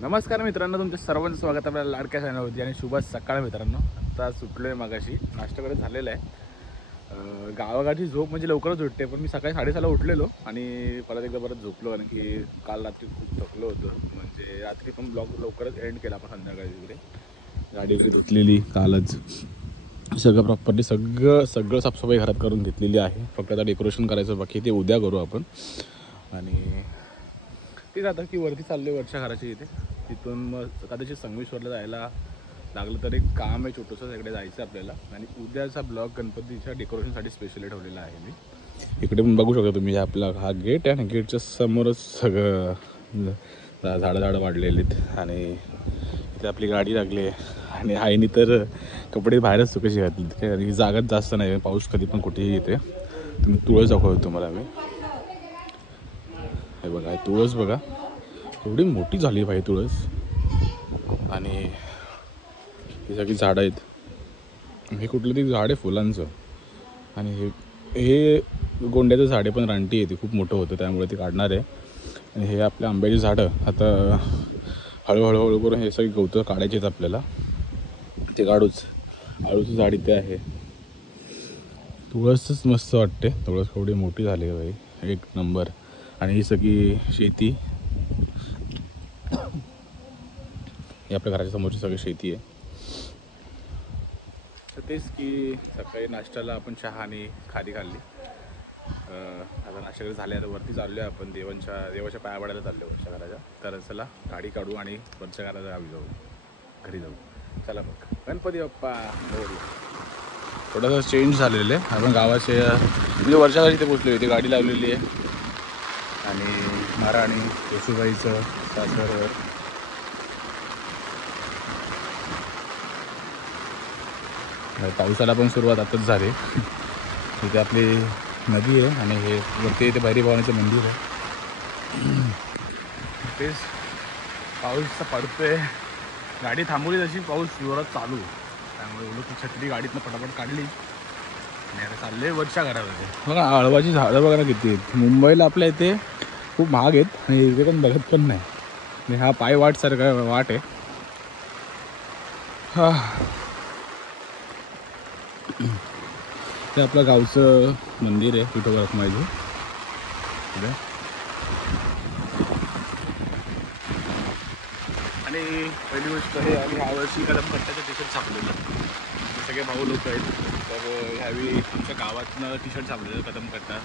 नमस्कार मित्रांनो, तुमचं सर्वांचं स्वागत आपल्या लाडक्या चॅनलवरती आणि शुभ सकाळ मित्रांनो. आता सुटलो आहे मागाशी, नाश्ता करत झालेला आहे. गावागाठी झोप म्हणजे लवकरच उठते, पण मी सकाळी 6:30ला उठलेलो आणि परत एकदा परत झोपलो कारण की काल रात्री खूप थकलो होतो. म्हणजे रात्री पण ब्लॉग लवकरच एंड केला आपण संध्याकाळी. तिकडे गाडी वगैरे धुतलेली कालच, सगळं प्रॉपरली सगळं साफसफाई घरात करून घेतलेली आहे. फक्त आता डेकोरेशन करायचं बाकी, ते उद्या करू आपण. आणि तेच आता की वरती चाललो आहे वरच्या घराच्या इथे. तिथून मग कदाचित संगमेश्वरला जायला लागलं तर एक काम आहे छोटंसं, तिकडे जायचं आपल्याला. आणि उद्याचा ब्लॉग गणपतीच्या डेकोरेशनसाठी स्पेशली ठेवलेला आहे मी. इकडे पण बघू शकता तुम्ही, आपला हा गेट आहे आणि गेटच्या समोरच सगळं झाडं वाढलेली आहेत. आणि इथे आपली गाडी लागली आहे आणि आईने तर कपडे बाहेरच सुकायची घातलीत, कारण ही जागाच जास्त नाही, पाऊस कधी पण कुठेही येते. तुम्ही तुळस दाखवतो तुम्हाला मी. हे बघा, तुळस बघा, एवढी मोठी झाली भाई तुळस. आणि ही सगळी झाडं आहेत. हे कुठलं तरी झाड आहे फुलांचं. आणि हे गोंड्याचं झाड आहे, पण रानटी आहे, ते खूप मोठं होतं त्यामुळे ते काढणार आहे. आणि हे आपल्या आंब्याची झाडं आता हळूहळू करून हे सगळी गवतं काढायची आहेत आपल्याला. ते काढूच. आळूचं झाड इथे आहे. तुळसच मस्त वाटते, तुळस एवढी मोठी झाली आहे भाई, एक नंबर. आणि ही सगळी शेती, ही आपल्या घराच्या समोरची सगळी शेती आहे. तर तेच की सकाळी नाश्त्याला आपण चहा आणि खारी खाल्ली. आता नाश्ता वगैरे झाले, आता वरती चाललो आहे आपण देवाच्या पाया पडायला चाललो वरच्या घराच्या. तर चला गाडी काढू आणि वरच्या घराच्या घरी जाऊ. चला मग, गणपती बाप्पा मोरया. थोडासा चेंज झालेलं आहे. आपण गावाचे म्हणजे वरच्या घरी इथे पोचलो, इथे गाडी लावलेली आहे. आणि मारा आणि येसूबाईचं सासर. पावसाला पण सुरुवात आताच झाली. इथे आपली नदी आहे आणि हे वरती इथे भैरी भवानीचं मंदिर आहे. तेच पाऊस पडतोय, गाडी थांबवली तशी पाऊस जोरात चालू, त्यामुळे एवढं ती छत्री गाडीतनं पटापट काढली आणि आता चालले वरच्या घरामध्ये. बघा आळवाची झाडं बघा ना किती आहेत. मुंबईला आपल्या इथे खूप महाग आहेत आणि इथे पण बघत पण नाही. आणि हा पाय वाटसारखा वाट आहे. हा, ते आपलं गावचं मंदिर आहे तिथं रखमाईचं. आणि पहिली गोष्ट हे, आणि ह्यावर्षी कदम कट्ट्याचं टी शर्ट छापलेलं. सगळे भाऊ लोक आहेत, तर ह्यावेळी आमच्या गावातनं टी शर्ट छापलेलं कदम कट्टा.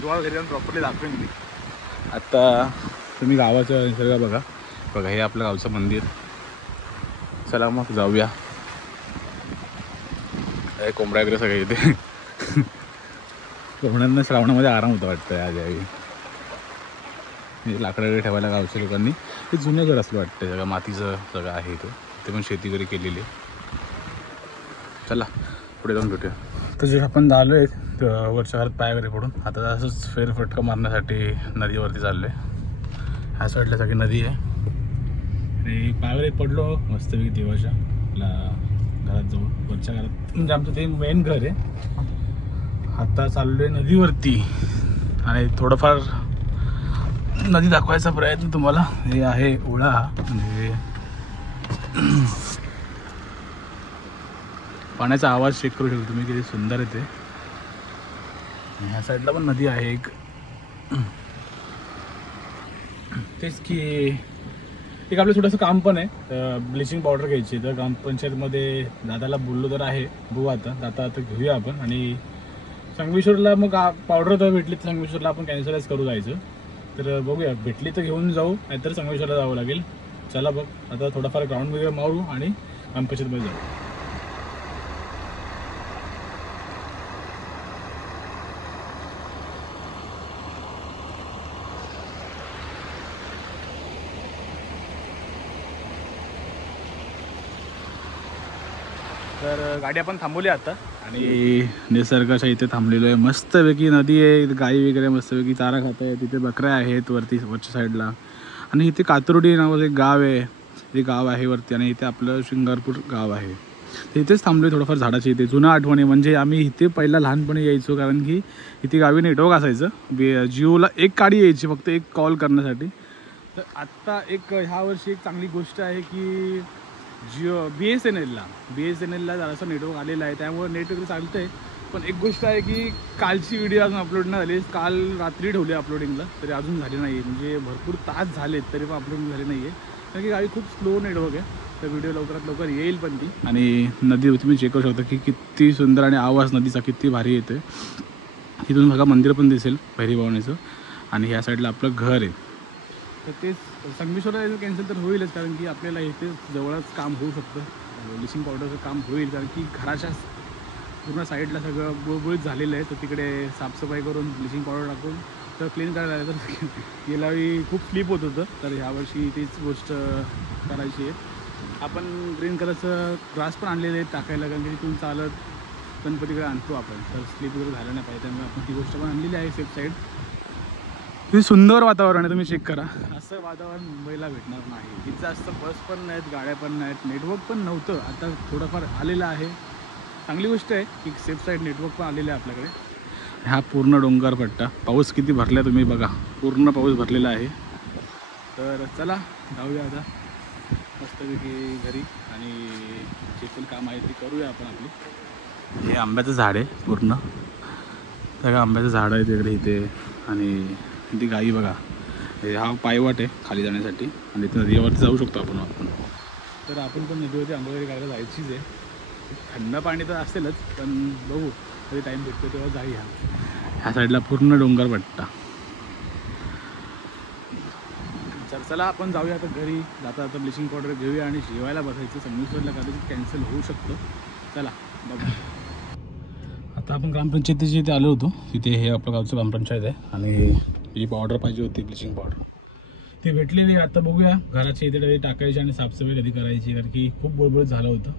तुम्हाला घरी जाऊन प्रॉपरली दाखवेन मी. आत्ता तुम्ही गावाचं निसर्ग बघा. हे आपलं गावचं मंदिर. चला मग जाऊया. हे कोंबड्या वगैरे सगळे इथे. कोंबड्यांना श्रावणामध्ये आराम होता वाटतं आज यावेळी. लाकडं वगैरे ठेवायला गावच्या लोकांनी. ते जुनं घर असलं वाटतं, सगळं मातीचं सगळं आहे इथं. ते पण शेती वगैरे केलेली आहे. चला पुढे जाऊन भेटूया. तर जे आपण झालो आहे वरच्या घरात पाय वगैरे पडून, आता असंच फेरफटका मारण्यासाठी नदीवरती चाललो आहे. ह्या साईडला सगळी नदी आहे आणि पाय वगैरे पडलो मस्तपैकी देवाच्या आपल्या घरात जाऊन. वरच्या घरात म्हणजे आमचं ते मेन घर आहे. आता चाललो आहे नदीवरती आणि थोडंफार नदी दाखवायचा प्रयत्न तुम्हाला. हे आहे ओढा, म्हणजे पाण्याचा आवाज चेक करू शकतो तुम्ही, किती सुंदर आहे ते. ह्या साईडला पण नदी आहे एक. तेच की एक आपलं छोटंसं काम पण आहे, ब्लिचिंग पावडर घ्यायची. तर ग्रामपंचायतमध्ये दादाला बोललो तर आहे, बघू आता घेऊया आपण. आणि संगमेश्वरला मग पावडर तर भेटली तर संगमेश्वरला आपण कॅन्सलच करू जायचं. तर बघूया, भेटली तर घेऊन जाऊ, नाहीतर संगमेश्वरला जावं लागेल. चला बघ, आता थोडाफार ग्राउंड वगैरे मारू आणि ग्रामपंचायतमध्ये जाऊ. तर गाडी आपण थांबवली आता आणि निसर्गाच्या इथे थांबलेलो आहे. मस्तपैकी नदी आहे, गाई वगैरे मस्तपैकी चारा खात आहे. तिथे बकऱ्या आहेत वरच्या साईडला. आणि इथे कातुर्डी नावाचं एक गाव आहे, हे गाव आहे वरती. आणि इथे आपलं शिंगारपूर गाव आहे. तर इथेच थांबलो आहे थोडंफार झाडाच्या इथे. जुनं आठवणी म्हणजे आम्ही इथे पहिला लहानपणी यायचो, कारण की इथे गावी नेटवर्क असायचं. जिओला एक गाडी यायची फक्त एक कॉल करण्यासाठी. तर आत्ता एक ह्या वर्षी एक चांगली गोष्ट आहे की जिओ BSNLला जरासं नेटवर्क आलेलं आहे, त्यामुळे नेट वगैरे चालतं आहे. पण एक गोष्ट आहे की कालची व्हिडिओ अजून अपलोड नाही झाली. काल रात्री ठेवली अपलोडिंगला, तरी अजून झाली नाही आहे. म्हणजे भरपूर तास झालेत तरी पण अपलोडिंग झाली नाही आहे, कारण की गावी खूप स्लो नेटवर्क आहे. तर व्हिडिओ लवकरात लवकर येईल पण ती. आणि नदी तुम्ही चेक करू शकता की किती सुंदर आणि आवाज नदीचा किती भारी येतो आहे. इथून बघा मंदिर पण दिसेल भैरी भवानीचं. आणि ह्या साईडला आपलं घर आहे. तर तेच संगमेश्वरला यायचं कॅन्सल तर होईलच, कारण की आपल्याला इथे जवळच काम होऊ शकतं. ब्लिचिंग पावडरचं काम होईल, कारण की घराच्या पूर्ण साईडला सगळं गुळगुळीत झालेलं आहे. तर तिकडे साफसफाई करून ब्लिचिंग पावडर टाकून तर क्लीन करायला आलं. तर गेल्यावेळी खूप स्लिप होत होतं, तर ह्यावर्षी तीच गोष्ट करायची आहे. आपण ग्रीन कलरचं ग्रास पण आणलेले आहेत टाकायला, कारण की तिथून चालत गणपतीकडे आणतो आपण, तर स्लिप वगैरे झालं नाही पाहिजे, त्यामुळे आपण ती गोष्ट पण आणलेली आहे सेफ साईड. किती सुंदर वातावरण आहे, तुम्ही चेक करा. असं वातावरण मुंबईला भेटणार नाही. तिथं जास्त बस पण नाहीत, गाड्या पण नाहीत, नेटवर्क पण नव्हतं. आता थोडंफार आलेलं आहे, चांगली गोष्ट आहे की सेफ साईड नेटवर्क पण आलेलं आहे आपल्याकडे. हा पूर्ण डोंगर पट्टा, पाऊस किती भरला तुम्ही बघा, पूर्ण पाऊस भरलेला आहे. तर चला जाऊया आता मस्तपैकी घरी, आणि जे पण काम आहे ते करूया आपण आपली. हे आंब्याचं झाड आहे पूर्ण, सगळं आंब्याचं झाड आहे तिकडे इथे. आणि ती गाई बघा, हा पायवाट आहे खाली जाण्यासाठी, आणि इथे नदीवरती जाऊ शकतो आपण. तर आपण पण नदीवरती आंघोळी करायला जायचीच आहे. थंड पाणी तर असेलच, पण बघू कधी टाईम भेटतो तेव्हा जाऊया. ह्या साईडला पूर्ण डोंगर पट्टा. चला आपण जाऊया आता घरी. जाता आता ब्लिचिंग पावडर घेऊया आणि जेवायला बसायचं. संगमेश्वरला कदाचित कॅन्सल होऊ शकतं. चला बघा. आता आपण ग्रामपंचायतीच्या इथे आलो होतो. तिथे हे आपलं गावचं ग्रामपंचायत आहे, आणि जी पावडर पाहिजे होती ब्लिचिंग पावडर ती भेटलेली. आता बघूया घराच्या इथे टाकायची आणि साफसफाई कधी करायची, कारण की खूप बुळबुळ झालं होतं.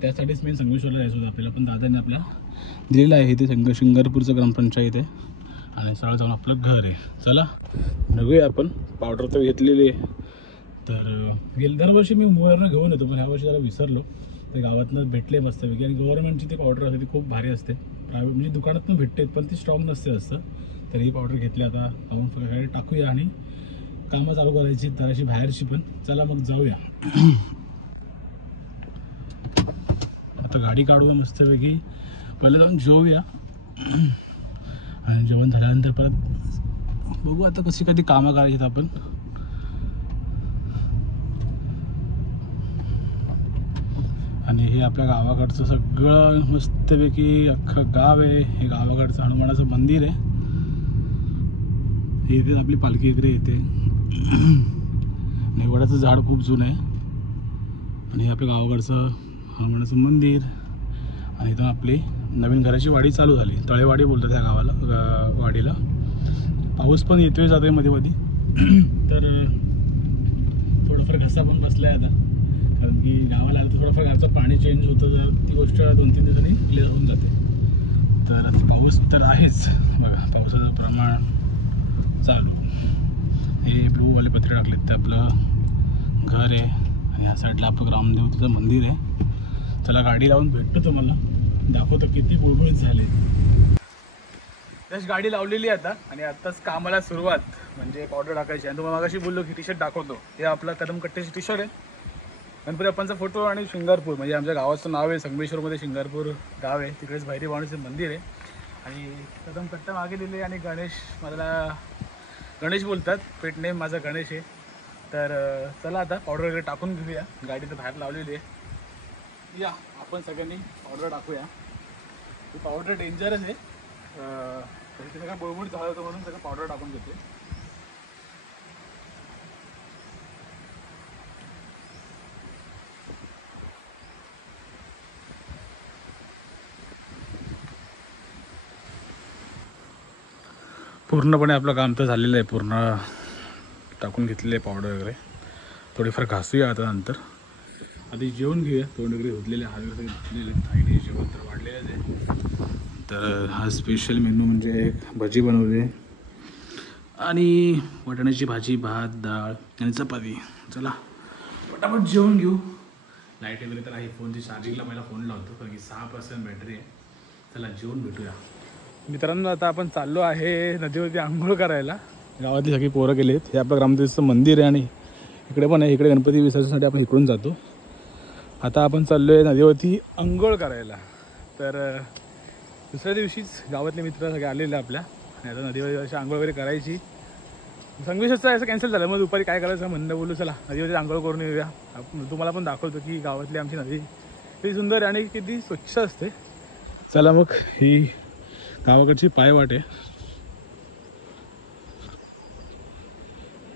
त्यासाठीच मेन संगमेश्वरला जायचं होतं आपल्याला, पण दादाने आपल्याला दिलेलं आहे. इथे शिंगारपूरचं ग्रामपंचायत आहे, आणि सरळ जाऊन आपलं घर आहे. चला बघूया आपण. पावडर तर घेतलेली आहे, तर दरवर्षी मी मुंबईवरनं घेऊन येतो, पण ह्यावर्षी जरा विसरलो. तर गावातनं भेटले मस्तपैकी, आणि गव्हर्नमेंटची ती पावडर असते ती खूप भारी असते. प्रायव्हेट म्हणजे दुकानातून भेटते, पण ती स्ट्रॉंग नसते असतं. तर ही पावडर घेतली, आता पाहून टाकूया आणि कामं चालू करायची जराशी बाहेरची पण. चला मग जाऊया. आता गाडी काढूया मस्तपैकी, पहिलं जाऊन जेवूया, आणि जेवण झाल्यानंतर परत बघू आता कधी कामं करायची आपण. आणि हे आपल्या गावाकडचं सगळं मस्तपैकी अख्खं गाव आहे. हे गावाकडचं हनुमानाचं मंदिर आहे. हे इथे आपली पालखी इकडे येते. निवडाचं झाड खूप जुनं आहे, आणि हे आपल्या गावाकडचं हनुमानाचं मंदिर. आणि इथं आपली नवीन घराची वाडी चालू झाली. तळेवाडी बोलतात त्या गावाला, वाडीला. पाऊस पण येतोय जातोय मध्ये मध्ये. तर थोडंफार घसा पण बसला आहे आता, कारण की गावाला आलं तर थोडंफार घरचं पाणी चेंज होतं, तर ती गोष्ट 2-3 दिवसांनी क्लिअर होऊन जाते. तर आता पाऊस तर आहेच बघा, पावसाचं प्रमाण चालू. हे ब्लूवाले पत्रे टाकलेत, ते आपलं घर आहे, आणि ह्या साईडला आपलं ग्रामदेवतेचं मंदिर आहे. चला गाडी लावून भेटतो तुम्हाला, दाखवतो किती बुळबुळीत झाले. जस्ट गाडी लावलेली आता, आणि आत्ताच कामाला सुरुवात, म्हणजे पावडर टाकायची. आणि तुम्हाला मागाशी बोललो की टी शर्ट दाखवतो, हे आपलं कदमकट्ट्याची टी शर्ट आहे. गणपती बाप्पांचा फोटो, आणि शिंगारपूर म्हणजे आमच्या गावाचं नाव आहे. संगमेश्वरमध्ये शिंगारपूर गाव आहे, तिकडेच भैरी भवानीचं मंदिर आहे. आणि कदमकट्टा मागे लिहिले, आणि गणेश, मला गणेश बोलतात, पेट नेम माझा गणेश आहे. तर चला आता पावडर वगैरे टाकून घेऊया. गाडी तर बाहेर लावलेली आहे, या आपण सगळ्यांनी पावडर टाकूया. ही पावडर डेंजरच आहे, तिथे काय बुळबुळ झालं होतं म्हणून सगळं पावडर टाकून घेते. पूर्णपणे आपलं काम तर झालेलं आहे, पूर्ण टाकून घेतलेलं आहे पावडर वगैरे. थोडीफार घासूया आता नंतर. आधी जेवण घेऊया, तोंड वगैरे धुतलेले, हात वगैरे धुतलेले, थाळीने जेवण तर वाढलेलंच आहे. तर हा स्पेशल मेनू म्हणजे भजी बनवली आणि वाटाण्याची भाजी, भात, डाळ आणि चपाती. चला पटापट जेवण घेऊ. लाईट वगैरे तर आहे, फोनची चार्जिंगला पहिला फोन लावतो, कारण की 6% बॅटरी आहे. चला जेवण भेटूया. मित्रांनो, आता आपण चाललो आहे नदीवरती आंघोळ करायला. गावातली सगळी पोरं गेलेत. हे आपलं ग्रामदेवीचं मंदिर आहे आणि इकडे पण आहे. इकडे गणपती विसर्जनासाठी आपण इकडून जातो. आता आपण चाललो आहे नदीवरती अंघोळ करायला. तर दुसऱ्या दिवशीच गावातले मित्र सगळे आलेले आपल्या आणि आता नदीवर अशी अंघोळ वगैरे करायची. संगमेश्वरचं असं कॅन्सल झालं. मग दुपारी काय करायचं म्हणणं बोलू चला नदीवरती अंघोळ करून येऊया. तुम्हाला पण दाखवतो की गावातली आमची नदी किती सुंदर आहे आणि किती स्वच्छ असते. चला मग ही गावाकडची पायवाट आहे.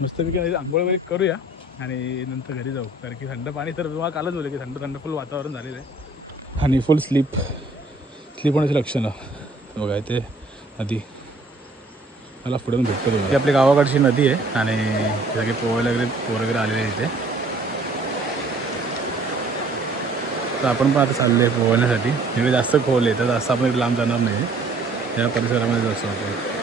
मस्तपैकी नदीत अंघोळ वगैरे करूया आणि नंतर घरी जाऊ. कारण की थंड पाणी तर तुम्हाला कालच बोलले की थंड थंड फुल वातावरण झालेलं आहे आणि फुल स्लीप होण्याचं लक्षणं बघा. ते नदी मला पुढे भेटतो. ही आपली गावाकडची नदी आहे आणि सगळे पोहायला वगैरे पोरं वगैरे आलेले आहे इथे. तर आपण पण आता चाललो आहे पोहण्यासाठी. इकडे जास्त खोल आहे तर जास्त आपण लांब जाणार नाही. त्या परिसरामध्ये जास्त होतो.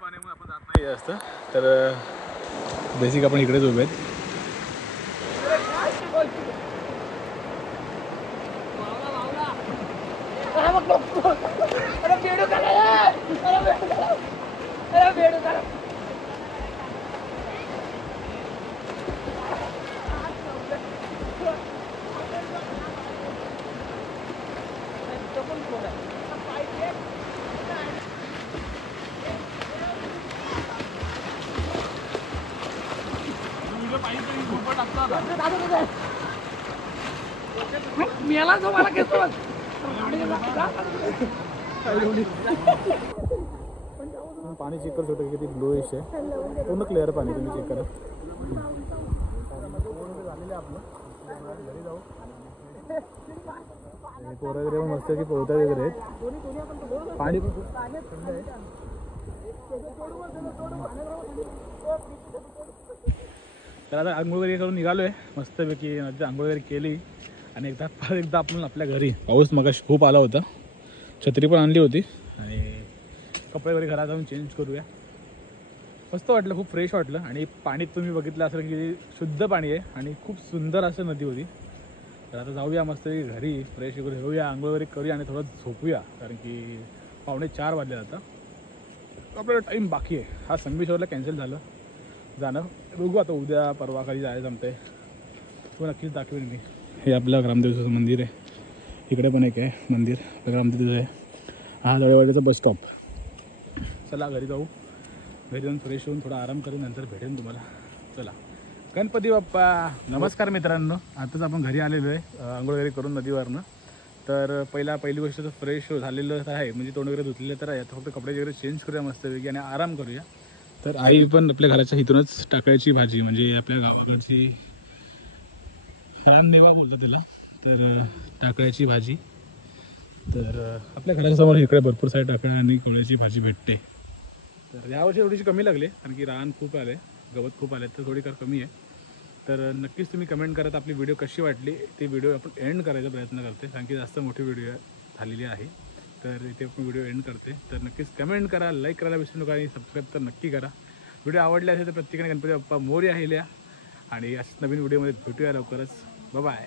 पाण्यामुळे आपण जात नाही जास्त. तर बेसिक आपण इकडेच उभे आहेत. पाणी चेक करू शकतो किती ब्लूइश आहे. पूर्ण क्लिअर पाणी तुम्ही चेक करा. घरी जाऊ. पोरं वगैरे पण मस्त की पोहता वगैरे आहेत. पाणी पण खूप थंड आहे. तर आता आंघोळ वगैरे करून निघालो आहे मस्तपैकी. नदी आंघोळ वगैरे केली आणि एकदा आपण आपल्या घरी. पाऊस मगाशी खूप आला होता. छत्री पण आणली होती आणि कपडे वगैरे घरात जाऊन चेंज करूया. मस्त वाटलं, खूप फ्रेश वाटलं आणि पाणी तुम्ही बघितलं असेल की शुद्ध पाणी आहे आणि खूप सुंदर असं नदी होती. तर आता जाऊया मस्त घरी, फ्रेश वगैरे होऊया, आंघोळ वगैरे करूया आणि थोडं झोपूया. कारण की 3:45 वाजले आता. आपल्याला टाईम बाकी आहे. हा संगमेश्वरला कॅन्सल झालं जाणं. बघू आता उद्या परवा कधी जायचं जमतं आहे. तो नक्कीच दाखवेन मी. हे आपलं ग्रामदेवीचं मंदिर आहे. इकडे पण एक आहे मंदिर आपलं ग्रामदेवीचं आहे. हा दळेवाडीचा बस स्टॉप. चला घरी जाऊ. घरी जाऊन फ्रेश होऊन थोडा आराम करून नंतर भेटेन तुम्हाला. चला गणपती बाप्पा. नमस्कार मित्रांनो. आताच आपण घरी आलेलो आहे आंघोळ वगैरे करून नदीवरनं. तर पहिली गोष्ट तर फ्रेश झालेलं आहे, म्हणजे तोंड वगैरे धुतलेलं तर आहे. आता फक्त कपडे वगैरे चेंज करूया मस्तपैकी आणि आराम करूया. तर आई पण आपल्या घराच्या इथूनच टाकळ्याची भाजी, म्हणजे आपल्या गावाकडची रानमेवा बोलतात तिला, तर टाकळ्याची भाजी. तर आपल्या घरासमोर इकडे भरपूर सारे टाकळ्या आणि कवळ्याची भाजी भेटते. तर यावर्षी थोडीशी कमी लागली कारण की रान खूप आले, गवत खूप आले, तर थोडी कमी आहे. तर नक्कीच तुम्ही कमेंट करत आपली व्हिडिओ कशी वाटली. ती व्हिडिओ आपण एंड करायचा प्रयत्न करते कारण की जास्त मोठी व्हिडिओ झालेली आहे. तर इथे आपण व्हिडिओ एंड करते. तर नक्कीच कमेंट करा, लाईक करायला विसरू नका आणि सबस्क्राईब तर नक्की करा. व्हिडिओ आवडले असेल तर प्रत्येकाने गणपती बाप्पा मोरया लिहा आणि अशाच नवीन व्हिडिओमध्ये भेटूया लवकरच. बाय.